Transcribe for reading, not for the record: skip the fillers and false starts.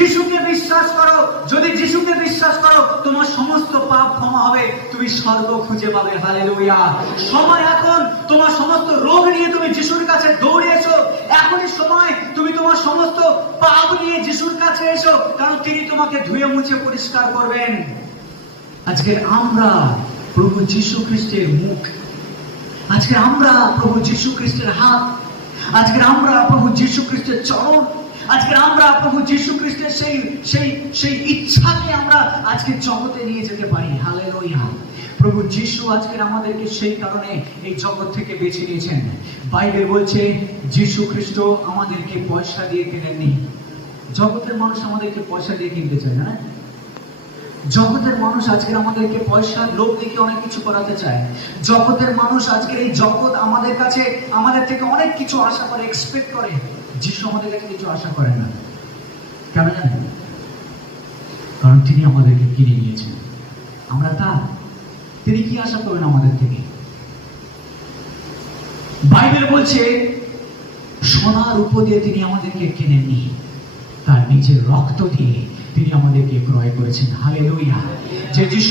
যিশুকে বিশ্বাস করো, যদি যিশুকে বিশ্বাস করো, তোমার সমস্ত পাপ ক্ষমা হবে, তুমি স্বর্গ খুঁজে পাবে। হালেলুয়া। সময় এখন, তোমার সমস্ত রোগ নিয়ে তুমি যিশুর কাছে দৌড়ে এসো। এখনই সময়, তুমি তোমার সমস্ত পাপ নিয়ে যিশুর কাছে এসো, কারণ তিনি তোমাকে ধুয়ে মুছে পরিষ্কার করবেন। আজকে আমরা প্রভু যিশু খ্রিস্টের মুখ, আজকে আমরা প্রভু যিশু খ্রিস্টের হাত, আজকে আমরা প্রভু যিশু খ্রিস্টের চরণ, আজকে আমরা প্রভু যিশু খ্রিস্টের সেই সেই সেই ইচ্ছাকে আমরা আজকে জগতে নিয়ে যেতে পারি। হালেলুয়া। প্রভু যিশু আজকে আমাদেরকে সেই কারণে এই জগৎ থেকে বেছে নিয়েছেন। বাইবেল বলছে যিশু খ্রিস্ট আমাদেরকে পয়সা দিয়ে কেনেননি। জগতের মানুষ আমাদেরকে পয়সা দিয়ে কিনতে চায় না? জগতের মানুষ আজকে আমাদেরকে পয়সা লোভ দেখে অনেক কিছু করাতে চায়। জগতের মানুষ আজকে এই জগৎ আমাদের কাছে, আমাদের থেকে অনেক কিছু আশা করে, এক্সপেক্ট করে। যিশু আমাদের কাছে কিছু আশা করেন না। কেন জানেন? কারণ তিনি আমাদেরকে কিনে নিয়েছেন। আমরা তা, তিনি কি আশা করবেন আমাদের থেকে? বাইবেল বলছে সোনার রূপ দিয়ে তিনি আমাদেরকে কেনেননি, তার নিজের রক্ত দিয়ে তিনি আমাদেরকে ক্রয় করেছেন। হালেলুয়া। যে যিশু